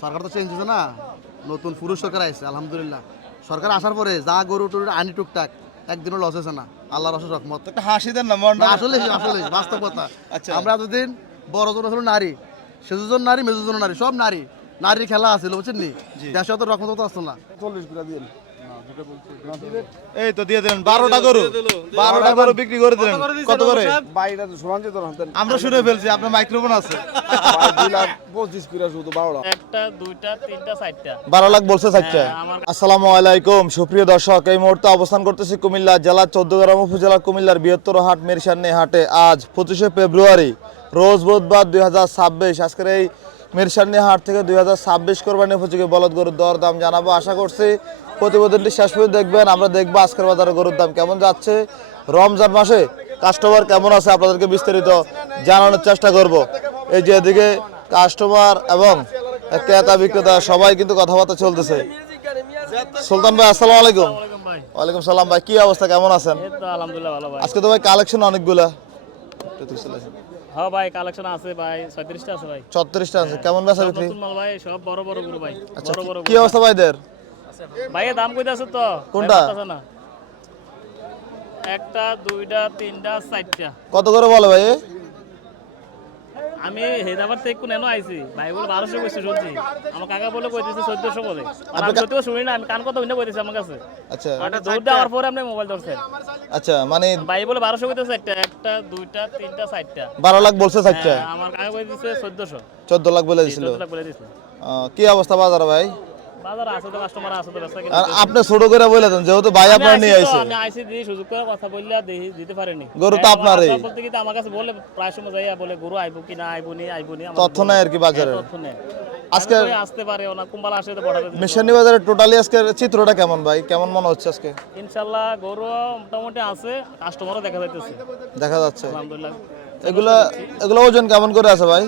সরকার তো চেঞ্জ হয়েছে না, নতুন পুরুষ সরকার আসছে আলহামদুলিল্লাহ। সরকার আসার পরে যা গরু টরু আনি টুকটাক একদিনও লস হয়েছে না, আল্লাহর অশেষ রহমত। একটা হাসি দেন না মনটা। আসলে আসলে বাস্তব কথা। আচ্ছা। আমরা এতদিন বড় জন হলো নারী, সেজুজন নারী, মেজুজন নারী, সব নারী, নারীর খেলা আছে বুঝছেন নি, দেশে অত রকম তো আসতো না। 40 করে দিন। এই তো দিয়ে দিলেন 12টা গরু, 12টা গরু বিক্রি করে দিলেন কত করে? বাইরে তো সমান যেত না, আমরা শুনে ফেলছি, আপনার মাইক্রোফোন আছে। 2.25 করে শুধু 12টা। একটা দুইটা তিনটা চারটা 12 লাখ বলছে চারটা। আসসালামু আলাইকুম সুপ্রিয় দর্শক, এই মুহূর্তে অবস্থান করতেছি কুমিল্লা জেলার 14 গ্রাম উপজেলা কুমিল্লার বৃহত্তর হাট মিরসান্নি হাটে। আজ 25শে ফেব্রুয়ারি রোজ বুধবার 2026। আজকের এই মিরসান্নি হাট থেকে 2026 কোরবানি উপযোগী বলদ গরুর দর দাম জানাবো। আশা করছি প্রতিবেদনটি শেষ পর্যন্ত দেখবেন। আমরা দেখবো আজকের বাজারে গরুর দাম কেমন যাচ্ছে, রমজান মাসে কাস্টমার কেমন আছে আপনাদেরকে বিস্তারিত জানানোর চেষ্টা করব। এই যে এদিকে কাস্টমার এবং ক্রেতা বিক্রেতা সবাই কিন্তু কথাবার্তা চলতেছে। সুলতান ভাই আসসালামু আলাইকুম। ভাই ওয়ালাইকুম সালাম ভাই, কি অবস্থা, কেমন আছেন? এই তো আলহামদুলিল্লাহ ভালো ভাই। আজকে তো ভাই কালেকশন অনেকগুলা। হ্যাঁ ভাই কালেকশন আছে ভাই, 37টা আছে ভাই। 34টা আছে, কেমন বেচা সব বিক্রি? নতুন মাল ভাই, সব বড় বড় গরু ভাই, আচ্ছা, বড় বড় কি গরু। অবস্থা ভাইদের? ভাই এর দাম কইতাছে তো? কোনটা? ভাই বলতাছে না। একটা দুইটা তিনটা চারটা। কত করে বলে ভাই? আমি হেদাবাদ থেকে কোন এনো আইছি ভাই, বলে 1200 কইছে শুনছি। আমার কাকা বলে কইতেছে 1400 বলে। আর আমি তো শুনি না, আমি কান কথা হইনা কইতেছে আমার কাছে। আচ্ছা আর দৌড় দেওয়ার পরে আপনি মোবাইল ধরছেন। আচ্ছা, মানে ভাই বলে 1200 কইতেছে একটা দুইটা তিনটা চারটা। 12 লাখ বলছে চারটা, আমার কাকা কইতেছে 1400। 14 লাখ বলে দিছিল। 14 লাখ বলে দিছে। কি অবস্থা বাজার ভাই? বাজার আছে তো, কাস্টমার আছে তো, ব্যবসা আর কিনা। আপনি ছোট করে বলে দেন, যেহেতু ভাই আপনার নিয়ে আইছে। আমি আইসি দিয়ে সুযোগ করে কথা বললে দিতে পারেনি। গরু তো আপনারই। বলতে কি আমার কাছে বলে প্রায় সময় যাইয়া বলে গরু আইবো কি না আইবো নি আমার তথ্য নাই আর কি বাজারে। তথ্য নেই। আজকে আজকে আসতে পারে না, কুম্বালা আসে তো বড়। মিশানি বাজারে টোটালি আজকের চিত্রটা কেমন ভাই, কেমন মনে হচ্ছে আজকে? ইনশাআল্লাহ গরু মোটামুটি আছে, কাস্টমারও দেখা যাইতেছে দেখা যাচ্ছে। আলহামদুলিল্লাহ। এগুলো ওজন কেমন করে আছে ভাই?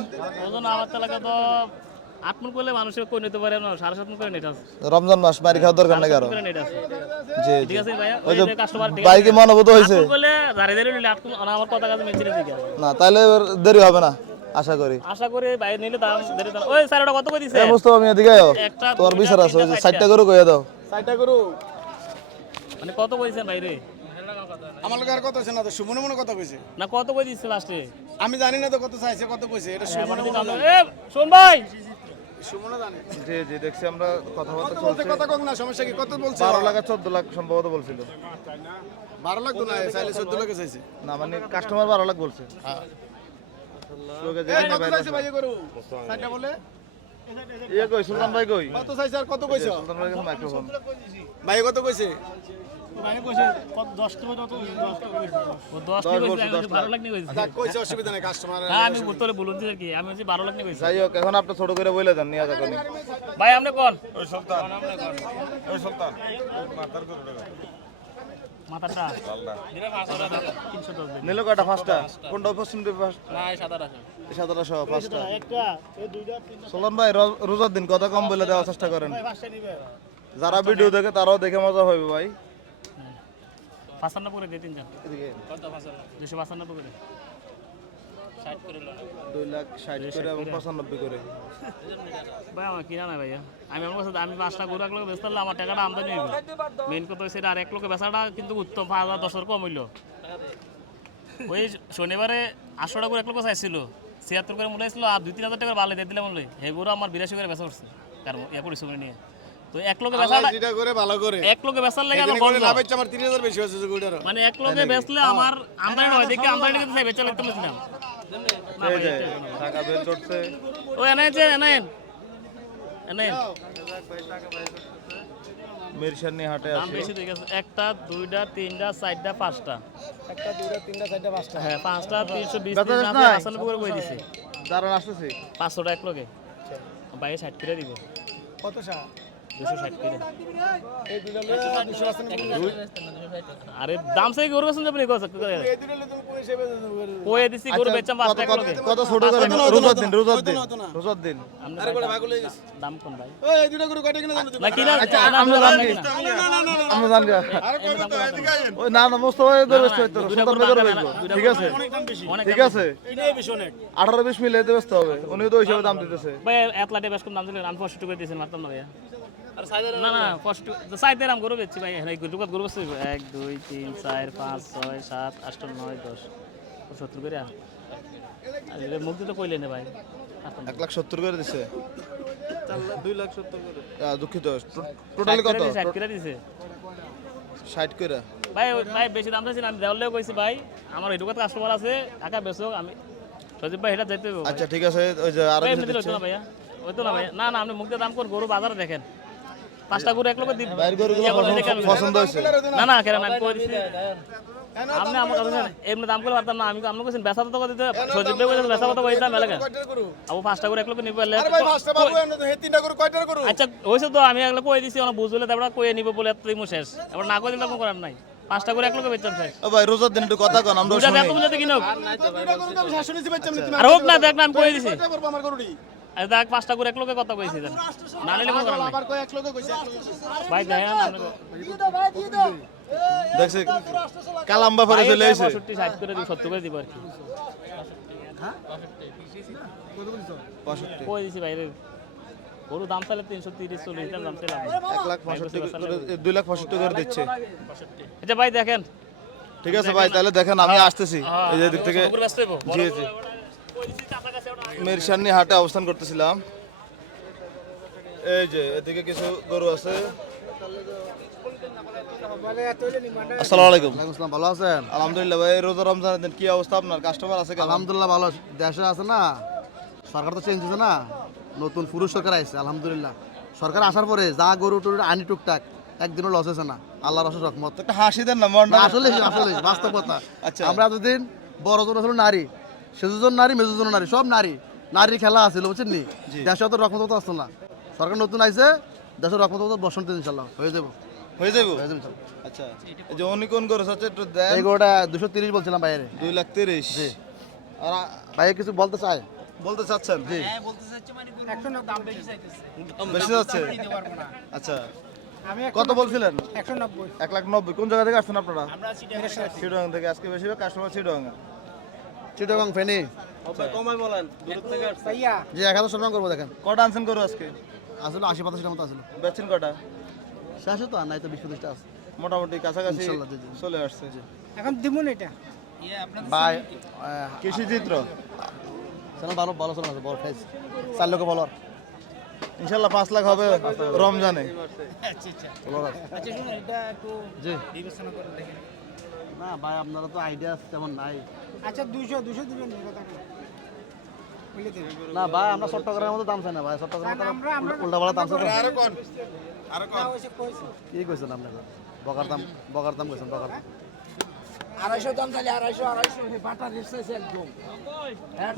ওজন আমার এলাকা তো 8 মণ করলে মানুষের কই নিতে পারে না, 7.5 মণ করে নেট আছে। রমজান মাস মারি খাওয়ার দরকার নাই কারো। 7.5 করে নেট আছে। জি জি। ঠিক আছে ভাইয়া, ওই ওই যে যে কাস্টমার ঠিক ভাই কি মনোভূত হয়েছে? 8 মণ করলে দাঁড়িয়ে দাঁড়িয়ে নিলে 8 মণ আমার কথা কাছে মেনচিনে দিকে। না তাহলে দেরি হবে না আশা করি। আশা করি বাইরে নিলে দাম দেরি দাম। ওই স্যারটা কত কই দিছে? এই মুস্তাফা আমি এদিকে আয়। একটা তোর দুইটা, বিচার আছে, ওই যে তিনটা, 60টা করে কইয়া দাও। 60টা গরু মানে কত কইছেন বাইরে? আমার লোকের কথা আছে না, তো সুমনে মনে কথা কইছে। না কত কই দিছে লাস্টে? আমি জানি না তো কত চাইছে কত কইছে, এটা সুমনে মনে জানে। এ শোন ভাই, সুমনে জানে। জি জি, দেখছি আমরা কথাবার্তা বলতে চলছে। কথা কম না, সমস্যা কি, কত বলছে? 12 লাখ 14 লাখ সম্ভবত বলছিল। 12 লাখ তো না, চাইলে 14 লাখ চাইছে। না মানে কাস্টমার 12 লাখ বলছে। লোকে এই যেখানে কত বাইরে চাইছে ভাই এ গরু? 60টা বলে ইয়ে কই সুলতান ভাই কই? কত চাইছে আর কত কইছো? সুলতান ভাই কাছে মাইক্রোফোন। ভাই কত কইছে? ও 10 কি কইছে? আমি 12 লাখ নিয়ে কইছি। আচ্ছা কইছে, অসুবিধা নাই, কাস্টমার। হ্যাঁ আমি উত্তরে বলুন যে কি, আমি হচ্ছে 12 লাখ নিয়ে কইছি। যাই হোক, এখন আপনি ছোট করে বলে দেন নিয়ে যাবেন। ভাই আপনি কোন? ওই সুলতান মাথাটা লালদা দিলে 500 টাকা 310 দিন। নিলো কয়টা? ফার্স্টটা কোনটা? পশ্চিম দিকে ফার্স্ট না এই সাদা রাখা। 17 সহ ফার্স্টটা। একটা এই দুইটা তিনটা সুলতান ভাই রোজার দিন কথা কম বলে দেওয়ার চেষ্টা করেন। পাঁচটা নিবে। যারা ভিডিও দেখে তারাও দেখে মজা হবে ভাই। 55 করে দে তিনটা। এদিকে কত 55? 255 করে। 60 করে লো। 2 লাখ 60 করে এবং 95 করে। ভাই আমার কিনা না ভাইয়া, আমি আমার কাছে আমি 5টা গরু 1 লোকে বেচতে পারলে আমার টাকাটা আমদানি হইবে। মেইন কথা হচ্ছে আর 1 লোকে বেচাটা কিন্তু উত্তম, 5000 10 কম হইলো। ওই শনিবারে 800 টাকা করে 1 লোকে চাইছিল, 76 করে মূল্য ছিল, আর 2-3000 টাকা বালে দিয়ে দিলাম মূল্য। এই গরু আমার 82 করে বেচা করছে, কারণ ইয়া পরিশ্রম নিয়ে। তো 1 লোকে বেচাটা যেটা করে ভালো করে 1 লোকে বেচার লাগে আমার করে বড় লাভ হচ্ছে, আমার 30,000 বেশি হচ্ছে যে গরুটার। মানে 1 লোকে বেচলে আমার আমদানি হয়, দেখে আমদানি কিন্তু চাই বেচা লাগতে বলছিলাম না এই ভাই। যে টাকা বের করছে। ও এনে যে এনে মিরসানি হাটে দাম আছে। বেশি ঠিক আছে। একটা দুইটা তিনটা চারটা পাঁচটা, একটা দুইটা তিনটা চারটা পাঁচটা। হ্যাঁ 5টা 320 বেচা দিন শেষ আপনি নাই? 95 করে কই দিছে। দাঁড়ান আসতেছি। 500 টাকা 1 লোকে বাইরে 60 করে দিব। কত সা? 260 করে। এই দুইটা লয়ে 280 আরে দাম সেই গরু বেচন আপনি কত করে? এই দুইটা লয়ে তুমি কই কয়ে দিছি গরু বেচলাম 5 টাকা লগে কত ছোট করে রোজার দিন দাম কোন ভাই এই দুটো গরু কয়টা কিনে জানো তুমি? না কিনা আচ্ছা, না আমরা দাম জানি। কিনা আমরা জানি না। ওই না না মোস্তফা ভাই ধরে ব্যস্ত হইতো দুইটা সুন্দর গরু করে লাগাবে বেচবো না, ঠিক আছে অনেক ঠিক দাম আছে এটাই বেশি অনেক 18-20 মিলে এতে ব্যস্ত হবে উনি তো ওই হিসাবে দাম দিতেছে ভাই এত লাটে বেশ কম দাম দিলেন আমি 65 করে দিয়েছেন মারতাম না ভাইয়া না না 65 সাইতে রাম গরু বেচছি ভাই এই গরু গরু বেচছি 1 2 3 4 5 6 7 8 9 10 70 করে আরে মুখ দিতে কইলে না ভাই 1,70,000 করে দিছে 2,70,000 করে দুঃখিত টোটালি কত 60 করে দিছে 60 করে ভাই ভাই বেশি দাম চাইছি না, আমি দেওয়ালেও কইছি ভাই আমার এটুকু কাস্টমার আছে টাকা বেচো আমি সজীব ভাই এটা যাইতে হবে আচ্ছা ঠিক আছে ওই যে আরো ভাই কিছু এমনি দিলে দিচ্ছে হতো না ভাইয়া হইতো না ভাইয়া না না আপনি মুখ দিয়ে দাম কোন গরু বাজারে দেখেন 5টা গরু এক লোক দিব বাইরের গরুগুলো পছন্দ হয়েছে না না কেন আমি কই দিছি আপনি আমার কাছে এমনি দাম করে পারতাম না আমি আপনি কইছেন বেচা তো দিতে সজীব ভাই কইছেন বেচা তো কইতাম এলাকা কয়টার গরু? আবু 5টা গরু এক লোক নিব বলে আরে ভাই পাঁচটা পাবো এমনি তো, হে তিনটা গরু কয়টার গরু? আচ্ছা হইছে তো আমি একলা কই দিছি ওনা বুঝলে তারপর কই নিব বলে এতই মু শেষ এবার না কই দিলে কোনো করার নাই 5টা গরু এক লোকে বেচতাম শেষ ও ভাই রোজার দিন একটু কথা কন আমরা দুইটা শুনি দেখো বুঝতে কিনো দুইটা গরু তো আমি শাশুড়ি দিছি বেচছি, তুমি আর হোক না দেখ না আমি কই দিছি কয়টা করবো আমার গরুটি? আর দেখ 5টা গরু এক লোকে কথা কইছি দেন না নিলে কোনো করার নাই আবার কয় এক লোকে কইছে, এক লোকে কইছে। ভাই দেখেন আপনি দেখছি কালাম্বা ফেরে চলে এসে 65 60 করে দিব 70 করে দিব আর কি 65 কই দিছি বাইরে গরু দাম চাইলে 330 40 টাকা দাম চাইলাম 2,65,000 করে দিচ্ছে আচ্ছা ভাই দেখেন ঠিক আছে ভাই তাহলে দেখেন আমি আসতেছি এই যে দিক থেকে গরু ব্যস্ত হইবো জি জি মেরসানি হাটে অবস্থান করতেছিলাম এই যে এদিকে কিছু গরু আছে আসসালামু আলাইকুম ওয়ালাইকুম আসসালাম, ভালো আছেন? আলহামদুলিল্লাহ ভাই রোজা রমজানের দিন কি অবস্থা আপনার কাস্টমার আছে কেমন আলহামদুলিল্লাহ ভালো আছি। দেশে আছে না, সরকার তো চেঞ্জ হয়েছে না, নতুন পুরুষ সরকার আসছে আলহামদুলিল্লাহ। সরকার আসার পরে যা গরু টরু আনি টুকটাক একদিনও লস হয়েছে না, আল্লাহর অশেষ রহমত। একটা হাসি দেন না মনটা আসলে আসলে বাস্তব কথা। আচ্ছা। আমরা এতদিন বড় জন ছিল নারী, সেজুজন নারী, মেজুজন নারী, সব নারী, নারীর খেলা আছিল বুঝছেন নি। দেশে অত রকমত তো আসতো না, সরকার নতুন আইছে, দেশের রকমত বসন্ত ইনশাল্লাহ হয়ে যাবো, হয়ে যাবো হয়ে যাবে ইনশাল্লাহ। আচ্ছা এই যে উনি কোন গরু আছে একটু দেন এই গরুটা 230 বলছিলাম বাইরে। 2,30,000 জি। আর ভাই কিছু বলতে চাই? বলতে চাচ্ছেন জি বেশি যাচ্ছে আচ্ছা কত বলছিলেন 1,90,000 কোন জায়গা থেকে আসছেন আপনারা চিটাগাং থেকে আজকে বেশি কাস্টমার চিটাগাং চিটাগং ফেনী। কমাই বলেন জি 1000 সম্মান করবো দেখেন। কটা আনছেন গরু আজকে আসলে 80-85টা মতো আসলে বেচছেন কটা শেষ তো আর নাই তো 20-25টা আছে। মোটামুটি কাছাকাছি ইনশাল্লাহ, জি, জি। চলে আসছে এখন দিমুন এটা ভাই কৃষি চিত্র চ্যানেল ভালো ভালো চ্যানেল আছে, বড় ফেস 4 লক্ষ বলার ইনশাল্লাহ 5 লাখ হবে রমজানে বলার আচ্ছা শুনুন এটা একটু জি। বিবেচনা করে দেখেন। না ভাই আপনারা তো আইডিয়া তেমন নাই। আচ্ছা 200 দিবেন কথা বলে দেবেন। না ভাই আমরা চট্টগ্রামের মতো দাম চাই না ভাই, চট্টগ্রামের উল্টা পাল্টা দাম চাই। কি কইছেন আপনি? বকার দাম কইছেন, বকার দাম 250 দাম তাহলে 250 বাটা রেট চাইছে একদম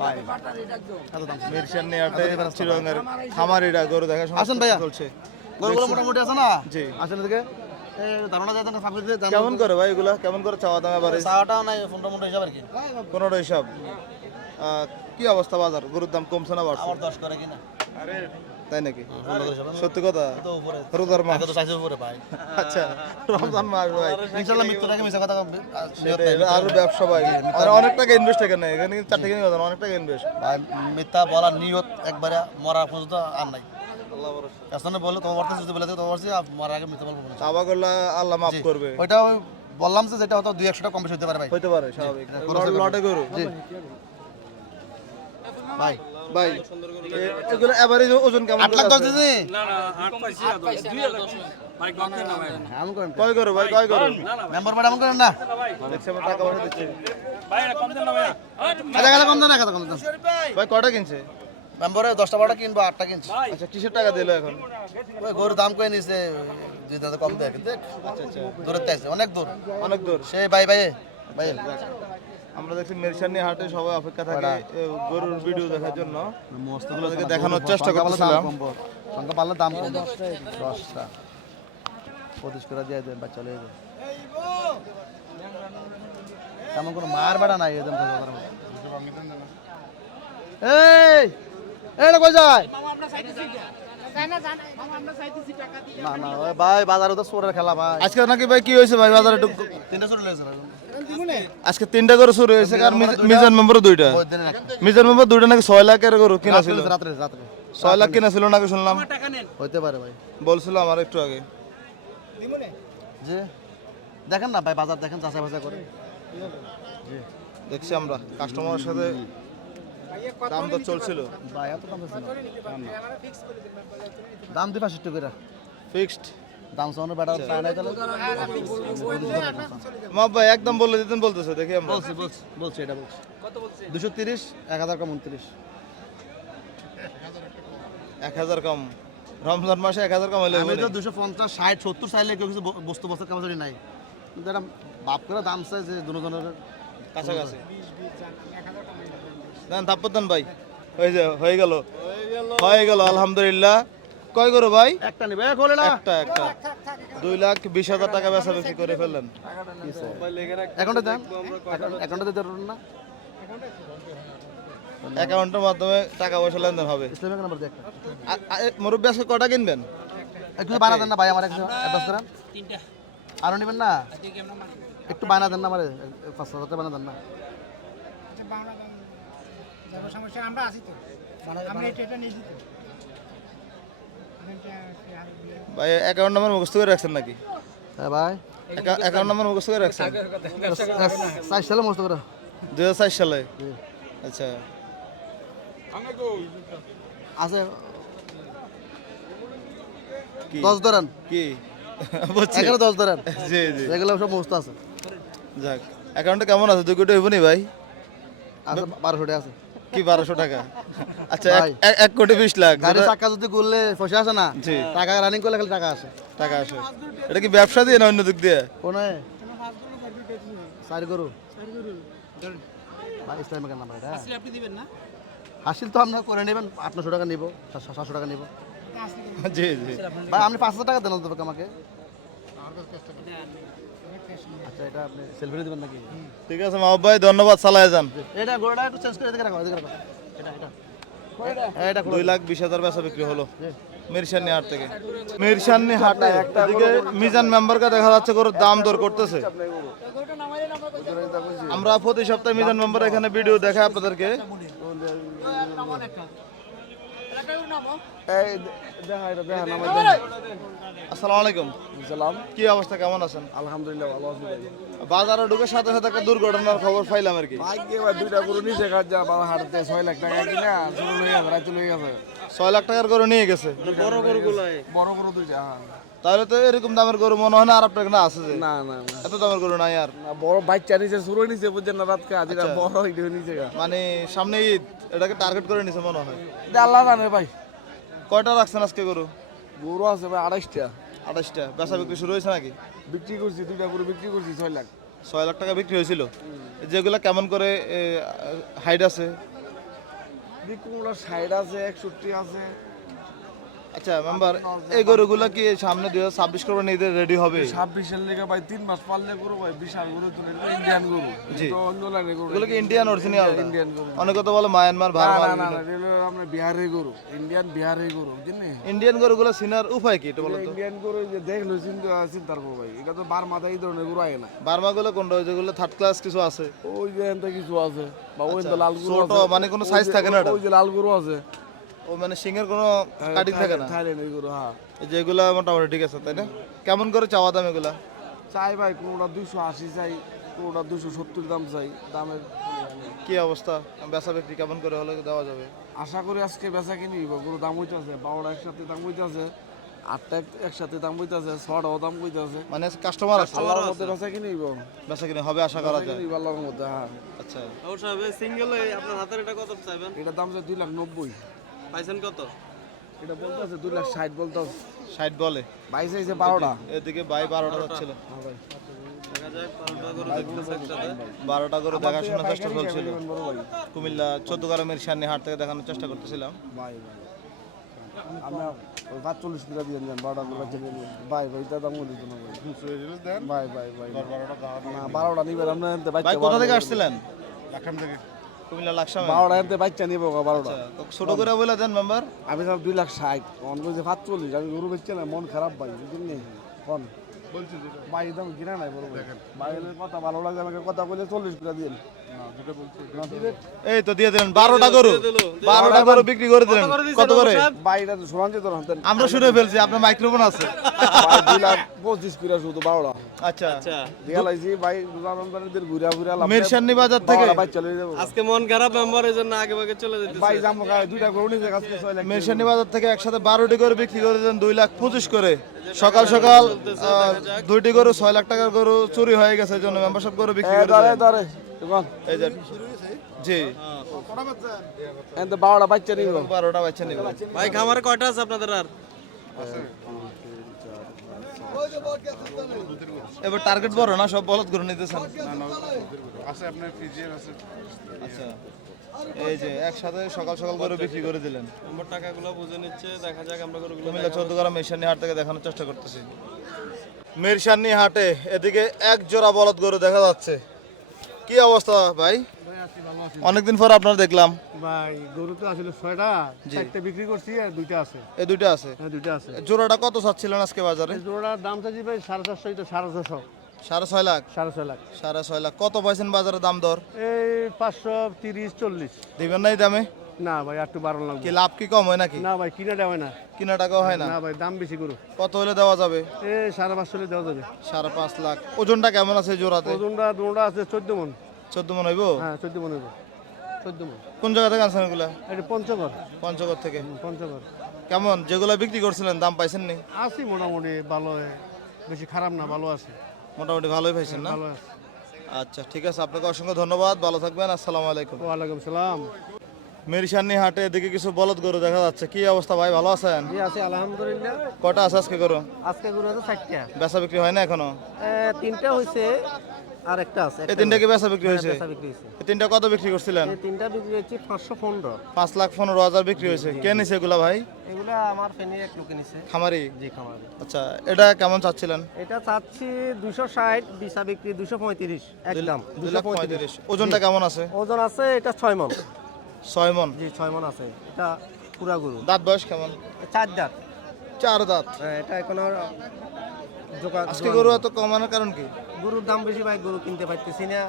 ভাই বাটা রেট একদম এত দাম। মেরশান নিয়াতে চিটাগাংয়ের খামারিরা গরু দেখা আসেন ভাইয়া। চলছে গরুগুলো মোটামুটি আছে না? জি। আসেন এদিকে। এই ধারণা যায় না সামনে দিয়ে কেমন করে ভাই এগুলা কেমন করে চাওয়া দাম এবারে চাওয়াটা নাই, ফোনটা মোটা হিসাব আর কি। 15 হিসাব কি অবস্থা বাজার গরুর দাম কমছে না বাড়ছে আমার 10 করে কিনা। তাই নাকি 15 হিসাব। সত্যি কথা তো উপরে। রোজার মাস আগে তো চাইছে উপরে ভাই। আচ্ছা রমজান মাস ভাই ইনশাআল্লাহ মৃত্যুটাকে মিছা কথা সেটাই, আর ব্যবসা ভাই আর অনেক টাকা ইনভেস্ট এখানে এখানে কিন্তু 4 টাকা নিয়ে অনেক টাকা ইনভেস্ট ভাই মিথ্যা বলার নিয়ত একবারে মরা পর্যন্ত আর নাই। কাস্টমার বলে তোমার বলতে যদি বলে তোমার বলছি মরার আগে মিথ্যা বলবো না। চাওয়া করলে আল্লাহ মাফ করবে ওইটা ওই বললাম যে যেটা হয়তো 2-100 টাকা কম বেশি হতে পারে ভাই। হইতে পারে স্বাভাবিক লটে গরু জি ভাই ভাই এগুলো এভারেজ ওজন কেমন 8 লাখ 10 দিছি। আমি করেন কয় গরু ভাই কয় গরু মেম্বার ম্যাডাম করেন না। দেখছি আমরা টাকা পয়সা দিচ্ছি আচ্ছা কম দেন না, কম দেন। ভাই কয়টা কিনছে মেম্বারে 10টা 12টা কিনবো, 8টা কিনছি। আচ্ছা কিসের টাকা দিল এখন ওই গরুর দাম কই নিছে 2000 কম দেয় কিন্তু দূরের থেকে অনেক দূর, অনেক দূর সেই ভাই ভাই ভাই আমরা দেখছি মেরসানি হাটে সবাই অপেক্ষা থাকে গরুর ভিডিও দেখার জন্য মস্ত আপনাদেরকে দেখানোর চেষ্টা করতেছিলাম সংখ্যা পারলে দাম কম 10টা 25 করে দিয়ে দেন বা চলে যাবে। তেমন কোনো মার বেড়া নাই এদের এই এটা কই যায় না না ওই ভাই বাজারে তো চোরের খেলা ভাই আজকে নাকি ভাই কি হয়েছে ভাই বাজারে একটু তিনটা চোর লেগেছে আজকে 3টা করে শুরু হয়েছে আর মিজান মেম্বার 2টা মিজান মেম্বার 2টা নাকি 6 লাখের গরু কিনা ছিল রাত্রে রাত্রে 6 লাখ কিনা ছিল নাকি শুনলাম হইতে পারে ভাই বলছিল আমার একটু আগে যে দেখেন না ভাই বাজার দেখেন যাচাই বাছাই করে জি দেখছি আমরা কাস্টমারের সাথে দাম তো চলছিল ভাই এত দাম দিচ্ছে না। দাম দি 65 টাকা ফিক্সড দাম সামনে বেটা চায় নাই তাহলে মা ভাই একদম বলে দিতেন বলতেছে দেখি আমরা বলছি এটা বলছি কত বলছি 230 1000 কম 29 1000 কম রমজান মাসে 1000 কম হইলে আমি তো 250 60 70 চাইলে কেউ কিছু বস্তু বস্তু কামাচুরি নাই কিন্তু এটা বাপ করে দাম চাই যে দুজনের কাছাকাছি দেন তারপর দেন ভাই হয়ে গেল আলহামদুলিল্লাহ কয় করো ভাই একটা নিবে খোলে না একটা 2,20,000 টাকা বেচা বিক্রি করে ফেললেন অ্যাকাউন্টে দেন অ্যাকাউন্টে দিতে পারবেন না অ্যাকাউন্টের মাধ্যমে টাকা পয়সা লেনদেন হবে ইসলামিক নাম্বার দিয়ে একটা মুরব্বী আজকে কটা কিনবেন একটু বানা দেন না ভাই আমার একটু অ্যাডভান্স করেন তিনটা আরো নেবেন না একটু বানা দেন না আমারে 5,000 টাকা বানা দেন না সমস্যা আমরা আছি তো আমরা এটা নিয়ে দিত ভাই অ্যাকাউন্ট নাম্বার মুখস্থ করে রাখছেন নাকি হ্যাঁ ভাই অ্যাকাউন্ট নাম্বার মুখস্থ করে রাখছেন 4 সালে মস্ত করে 2004 সালে আচ্ছা আছে কি 10 ধরেন কি বুঝছি 11 10 ধরেন জি এগুলো সব মস্ত আছে যাক অ্যাকাউন্টে কেমন আছে 2 কোটি হইব নি ভাই আছে 1200 টাকা আছে কি 1200 টাকা আচ্ছা ভাই। 1 কোটি 20 লাখ গাড়ি চাকা যদি ঘুরলে পয়সা আসে না জি। টাকা রানিং করলে খালি টাকা আসে টাকা আসে এটা কি ব্যবসা দিয়ে না অন্য দিক দিয়ে কোনে সারি করু ভাই ইসলামিক নাম্বার এটা আপনি দিবেন না হাসিল তো আপনার করে নেবেন 800 টাকা নিব 700 টাকা নিব জি ভাই আপনি 500 টাকা দেন তবে আমাকে আচ্ছা এটা আপনি সেলফি দিবেন নাকি ঠিক আছে মাহবুব ভাই ধন্যবাদ চালায় যান এটা গোড়াটা একটু চেঞ্জ করে এদিকে রাখো এটা এটা 2,20,000 বেচা বিক্রি হলো মিরসানি হাট থেকে মিরসানি হাটে এদিকে মিজান মেম্বারকে দেখা যাচ্ছে গরুর দাম দর করতেছে আমরা প্রতি সপ্তাহে মিজান মেম্বার এখানে ভিডিও দেখাই আপনাদেরকে আসসালামু আলাইকুম সালাম কি অবস্থা কেমন আছেন আলহামদুলিল্লাহ ভালো আছি ভাই বাজারে ঢুকে সাথে সাথে একটা দুর্ঘটনার খবর পাইলাম আর কি ভাগ্যে ভাই দুইটা গরু নিচে কাজা বাবা হাটতে 6 লাখ টাকা কিনা শুরু লইয়া রাইতে লইয়া গেছে 6 লাখ টাকার গরু নিয়ে গেছে বড় গরু দুইটা তাহলে তো এরকম দামের গরু মনে হয় না আর আপনার না আছে যে না না এত দামের গরু নাই আর না বড় বাচ্চা নিচে শুরু নিচে বুঝছেন না রাত কাজ এটা বড় এটা নিচে গা মানে সামনে ঈদ এটাকে টার্গেট করে নিছে মনে হয় আল্লাহ জানে ভাই কয়টা রাখছেন আজকে গরু গরু আছে ভাই 28টা 28টা বেচা বিক্রি শুরু হয়েছে নাকি বিক্রি করছি দুইটা গরু বিক্রি করছি 6 লাখ 6 লাখ টাকা বিক্রি হয়েছিল যেগুলা কেমন করে হাইট আছে বিক্রিগুলো 60 আছে 61 আছে আচ্ছা মেম্বার এই গরুগুলা কি সামনে 2026 করবে নিতে রেডি হবে 26 এর লেগে ভাই 3 মাস পাললে গরু ভাই বিশাল গরু তুলে ইন্ডিয়ান গরু জি। তো অন্য লাইনে গরু এগুলো কি ইন্ডিয়ান অরিজিনাল ইন্ডিয়ান গরু অনেকে তো বলে মায়ানমার না ভারমার না না এটা আমরা বিহারের গরু ইন্ডিয়ান বিহারের গরু বুঝলি ইন্ডিয়ান গরুগুলো চিনার উপায় কি এটা বলো তো ইন্ডিয়ান গরু যে দেখলো চিন্তার গরু ভাই এটা তো বার মাথায় এই ধরনের গরু আয় না বার্মাগুলো কোনটা ওই যেগুলো থার্ড ক্লাস কিছু আছে ওই যে এনতে কিছু আছে বা ওই তো লাল গরু ছোট আছে মানে কোনো সাইজ থাকে না এটা ওই যে লাল গরু আছে ও মানে সিংহের কোনো কাটিং থাকে না থাইল্যান্ডের গরু হ্যাঁ এই যে এগুলা মোটামুটি ঠিক আছে তাই না কেমন করে চাওয়া দাম এগুলা চাই ভাই কোনোটা 280 চাই কোনোটা 270 দাম চাই দামের কি অবস্থা বেচা বিক্রি কেমন করে হলে দেওয়া যাবে আশা করি আজকে বেচা কিনি গরু দাম হইতাছে 12টা একসাথে দাম হইতাছে 8টা একসাথে দাম হইতাছে 6টাও দাম হইতাছে মানে কাস্টমার আছে আল্লাহর মধ্যে বেচা কিনি বেচা কিনে হবে আশা করা যায় আল্লাহর মধ্যে হ্যাঁ আচ্ছা সিঙ্গেল আপনার হাতের এটা কত চাইবেন এটা দাম চাই 2,90,000 পাইছেন কত এটা বলতেছে 2,60,000 বলতেছে 60 বলে 22 চাইছে 12টা এদিকে বাই 12টা হচ্ছিল হ্যাঁ ভাই দেখা যায় 12টা করে দেখতেছে একসাথে 12টা করে দেখাশোনার চেষ্টা চলছিল বড় ভাই কুমিল্লা 14 গ্রামের সামনে হাট থেকে দেখানোর চেষ্টা করতেছিলাম ভাই আমি 45 করে দিয়ে দেন 12টা করে কিনে নিন ভাই ভাই দাদা মনে দিন ভাই ভাই ভাই না 12টা নিবেন আপনি এনতে ভাই বাচ্চা কোথা থেকে আসছিলেন? কুমিল্লা লাকসামে। 12টা এনতে বাচ্চা নিব 12টা তো ছোট করে বলে দেন মেম্বার। আমি সব 2,60,000 অন কইছে 45 আমি গরু বেচছে না মন খারাপ ভাই বুঝছেন নি কোন বলছি যে ভাই দাম কিনা নাই বড় ভাই ভাইয়ের কথা ভালো লাগে আমাকে কথা বলে 40 করে দিন না যেটা বলছি এই তো দিয়ে দিলেন 12টা গরু। 12টা গরু বিক্রি করে দিলেন কত করে? ভাই এটা তো শোনান যে তোর হাতে আমরা শুনে ফেলছি, আপনার মাইক্রোফোন আছে। 2,25,000 করে শুধু 12টা আচ্ছা আচ্ছা দিয়া লাইছি ভাই রমজানের ঘুরা ঘুরা লাভ মিরসান্নি বাজার থেকে বাচ্চা লই যাব আজকে মন খারাপ মেম্বার এই জন্য আগে ভাগে চলে যেতে ভাই জাম গায় দুইটা গরু নিছে আজকে 6 লাখ মিরসান্নি বাজার থেকে একসাথে 12টি গরু বিক্রি করে দিলেন 2,25,000 করে। সকাল সকাল 2টি গরু 6 লাখ টাকার গরু চুরি হয়ে গেছে, এই জন্য মেম্বারশিপ গরু বিক্রি করে ধরে দিলেন। ধরে কোন এই যে জি এনতে 12টা বাচ্চা নিব 12টা বাচ্চা নিবে। ভাই খামারে কয়টা আছে আপনাদের আর? এবার টার্গেট বড় না, সব বলদ গরু নিতেছেন? আছে আপনার ফিজিয়ার আছে। আচ্ছা এই যে একসাথে সকাল সকাল গরু বিক্রি করে দিলেন। নম্বর টাকাগুলো বুঝে নিচ্ছে, দেখা যাক আমরা গরুগুলো কুমিল্লা 14 গ্রাম মিরসান্নি হাট থেকে দেখানোর চেষ্টা করতেছি। মিরসান্নি হাটে এদিকে এক জোড়া বলদ গরু দেখা যাচ্ছে। কি অবস্থা ভাই? অনেকদিন পর আপনার দেখলাম। ভাই গরু তো আসলে 6টা 4টা বিক্রি করছি আর 2টা আছে এই দুইটা আছে। হ্যাঁ 2টা আছে জোড়াটা কত চাচ্ছিলেন আজকে বাজারে? জোড়ার দাম চাইছি ভাই 450 এটা 450 6.5 লাখ। 6.5 লাখ 6.5 লাখ। কত পাইছেন বাজারে দাম দর? এই 530 40 দিবেন নাই দামে? না ভাই একটু 12 লাগবে কি লাভ কি কম হয় নাকি? না ভাই কিনা দেওয়া না কিনা টাকাও হয় না? না ভাই দাম বেশি গরু কত হলে দেওয়া যাবে? এই 550 দেওয়া যাবে 5.5 লাখ। ওজনটা কেমন আছে জোড়াতে? ওজনটা দুটোটা আছে 14 মণ 14 মন হইব? হ্যাঁ 14 মণ হইব 14 মণ কোন জায়গা থেকে আনছেন এগুলা? এটা পঞ্চগড় পঞ্চগড় থেকে। পঞ্চগড় কেমন যেগুলো বিক্রি করছিলেন দাম পাইছেন নি? আছি মোটামুটি ভালো বেশি খারাপ না ভালো আছে মোটামুটি ভালোই পাইছেন না? ভালো আছে আচ্ছা ঠিক আছে, আপনাকে অসংখ্য ধন্যবাদ, ভালো থাকবেন, আসসালামু আলাইকুম। ওয়ালাইকুম সালাম মিরসান্নি হাটে এদিকে কিছু বলদ গরু দেখা যাচ্ছে। কি অবস্থা ভাই, ভালো আছেন? জি আছে আলহামদুলিল্লাহ কটা আছে আজকে গরু? আজকে গরু আছে 4টা বেচা বিক্রি হয় না এখনো? 3টা হইছে আর একটা আছে এই তিনটা কি বেচা বিক্রি হয়েছে? বেচা বিক্রি হইছে এই তিনটা কত বিক্রি করছিলেন? এই 3টা বিক্রি হচ্ছে 515 5,15,000 বিক্রি হয়েছে। কে নিছে এগুলা ভাই? এগুলা আমার ফেনীর এক লোকে নিছে খামারি? জি খামার আচ্ছা এটা কেমন চাচ্ছিলেন? এটা চাচ্ছি 260 বেচা বিক্রি 235 একদম 2,35,000। ওজনটা কেমন আছে? ওজন আছে এটা 6 মণ 6 মন। জি 6 মণ আছে এটা পুরা গরু দাঁত বয়স কেমন? 4 দাঁত 4 দাঁত। এটা এখন আর জোগাড় আজকে গরু এত কমানোর কারণ কি? গরুর দাম বেশি ভাই গরু কিনতে পারতেছি না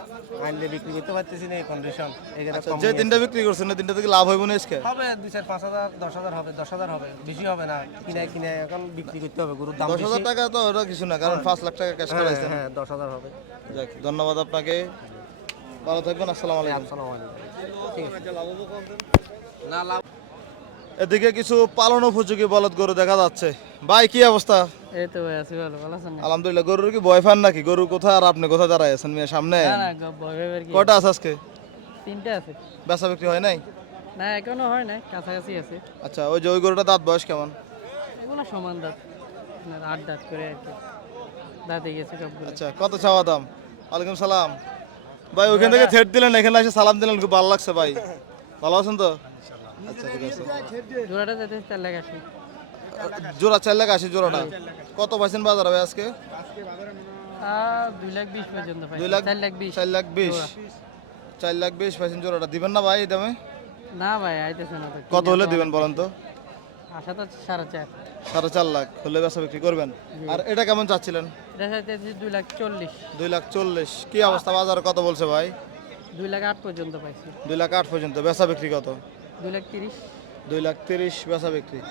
আনলে বিক্রি করতে পারতেছি না এই কন্ডিশন এখানে আচ্ছা যে তিনটা বিক্রি করছেন না তিনটা থেকে লাভ হইব না আজকে? হবে 2-4-5,000 10,000 হবে 10,000 হবে বেশি হবে না কিনায় কিনায় এখন বিক্রি করতে হবে গরুর দাম বেশি 10,000 টাকা তো ওটা কিছু না, কারণ 5 লাখ টাকা ক্যাশ করাইছেন। হ্যাঁ 10,000 হবে যাক ধন্যবাদ আপনাকে, ভালো থাকবেন, আসসালামু আলাইকুম। আসসালামু আলাইকুম ঠিক আছে না লাভ এদিকে কিছু পালন উপযোগী বলদ গরু দেখা যাচ্ছে। ভাই কি অবস্থা? এই তো ভাই আছি ভালো ভালো আছেন? আলহামদুলিল্লাহ। গরুর কি ভয় পান নাকি? গরু কোথায় আর আপনি কোথায় দাঁড়ায় আছেন মিয়া সামনে? না না ভয় ভয় কি কয়টা আছে আজকে? 3টা আছে। বেচা বিক্রি হয় নাই? না এখনো হয় না, কাছাকাছি আছে। আচ্ছা ওই যে ওই গরুটা দাঁত বয়স কেমন? এগুলো সমান দাঁত, আপনার 8 দাঁত করে আর কি দাঁতে গেছে সবগুলো। আচ্ছা কত চাওয়া দাম? ওয়ালাইকুম সালাম। ভাই ওইখান থেকে থ্রেড দিলেন, এখানে এসে সালাম দিলেন, খুব ভালো লাগছে ভাই। ভালো আছেন তো? আচ্ছা ঠিক আছে। জোড়াটা যেতে 4 লাখ আসে। জোড়া 4 লাখ 80 জোড়াটা। কত পাইছেন বাজারে ভাই আজকে? 2 লাখ 20 পর্যন্ত পাই। 2 লাখ 4 লাখ 20। 4 লাখ 20। 4 লাখ 20 পাইছেন জোড়াটা। দিবেন না ভাই এই দামে? না ভাই আইতেছে না তো। কত হলে দিবেন বলেন তো? আশা তো 4.5। 4.5 লাখ হলে বেচা বিক্রি করবেন। আর এটা কেমন চাচ্ছিলেন? এটা চাইতেছি 2 লাখ 40। 2 লাখ 40। কি অবস্থা বাজারে কত বলছে ভাই? 2 লাখ 8 পর্যন্ত পাইছি। 2 লাখ 8 পর্যন্ত। বেচা বিক্রি কত? 2 লাখ 30। 2 লাখ 30 বেচা বিক্রি।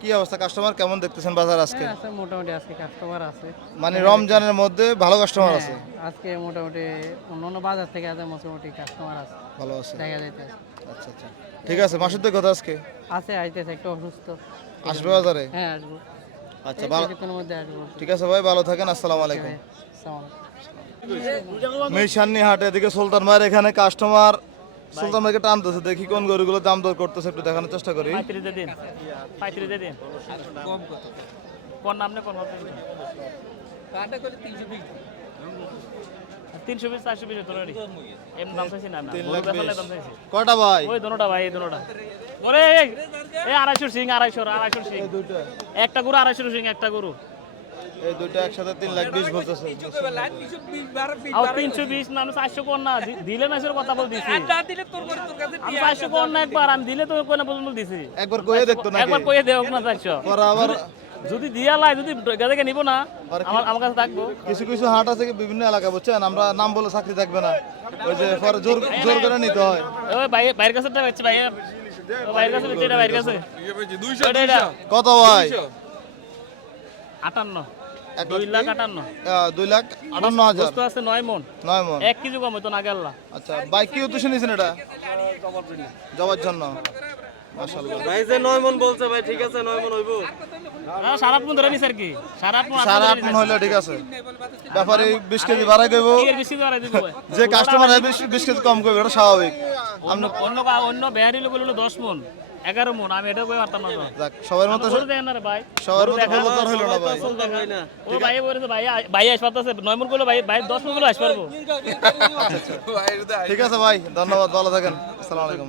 কি অবস্থা, কাস্টমার কেমন দেখতেছেন বাজার আজকে? আছে মোটামুটি আজকে কাস্টমার আছে। মানে রমজানের মধ্যে ভালো কাস্টমার আছে? হ্যাঁ, আজকে মোটামুটি অন্যান্য বাজার থেকে আছে মোটামুটি কাস্টমার আছে ভালো আছে। দেখা যাইতেছে। আচ্ছা আচ্ছা ঠিক আছে। মাসুদের কথা আজকে আছে আইতেছে একটু অসুস্থ। আসবে বাজারে? হ্যাঁ আসবো, আচ্ছা এই ভালো, কিছুক্ষণের মধ্যে আসবো। ঠিক আছে ভাই, ভালো থাকেন, আসসালামু আলাইকুম। আসসালামু আলাইকুম। মিরসান্নি হাটে এদিকে সুলতান ভাইয়ের এখানে কাস্টমার সুলতান ভাইকে টানতেছে, দেখি কোন গরুগুলো দাম দর করতেছে একটু দেখানোর চেষ্টা করি। 35 দিন 35 দিন কোন নাম নে কোন 320 420 ধরে এমন দাম চাইছি না না 3 বড় লাখ ব্যাপারে 20। দাম চাইছি কয়টা ভাই? ওই দোনোটা ভাই এই দোনোটা ওরে এই 250 সিং 250 সিং দুইটা একটা গরু 250 সিং একটা গরু এই দুইটা একসাথে 3,20,000 বলতেছে আর 320 না আমি 400 কোন না দিলে না সের কথা বল দিছি আমি 400 কোন না একবার আমি দিলে তো কোন পর্যন্ত দিছি একবার কইয়ে দেখতো নাকি একবার কইয়ে দেও না 400 পরে আবার যদি দিয়া লাই যদি গাদাকে নিব না আমার কাছে থাকবো কিছু কিছু হাট আছে কি বিভিন্ন এলাকা বুঝছেন আমরা নাম বলে চাকরি থাকবে না ওই যে পরে জোর জোর করে নিতে হয় ওই বাইরের কাছে টা বেচছে ভাই বাইরের কাছে বেচছে এটা বাইরের কাছে 200 কত ভাই 58 এক 2,58,000 2,58,000 বস্তু আছে 9 মণ 9 মন 1 কেজি কম হইতো না গেল্লা আচ্ছা বাইক কি উদ্দেশ্যে নিয়েছেন এটা যাওয়ার জন্য মাশাআল্লাহ ভাই যে 9 মন বলছে ভাই ঠিক আছে 9 মন হইব না 8.5 মণ ধরে নিছ আর কি 8.5 মণ 8.5 মন হইলে ঠিক আছে ব্যাপারে 20 কেজি বাড়াই দেব এর বেশি ধরে দিব যে কাস্টমার 20 কেজি কম করবে এটা স্বাভাবিক অন্য বেহারি লোক হলো 10 মণ 11 মণ আমি এটা কই পারতাম না তো যাক সবার মতো গরু দেখেন না রে ভাই সবার মতো ভালো তো আর হইলো না ভাই ভাই না ও ভাই বলেছে ভাই আসপারতেছে 9 মণ করলে ভাই 10 মণ করলে আসপারবো ঠিক আছে ভাই ধন্যবাদ ভালো থাকেন আসসালামু আলাইকুম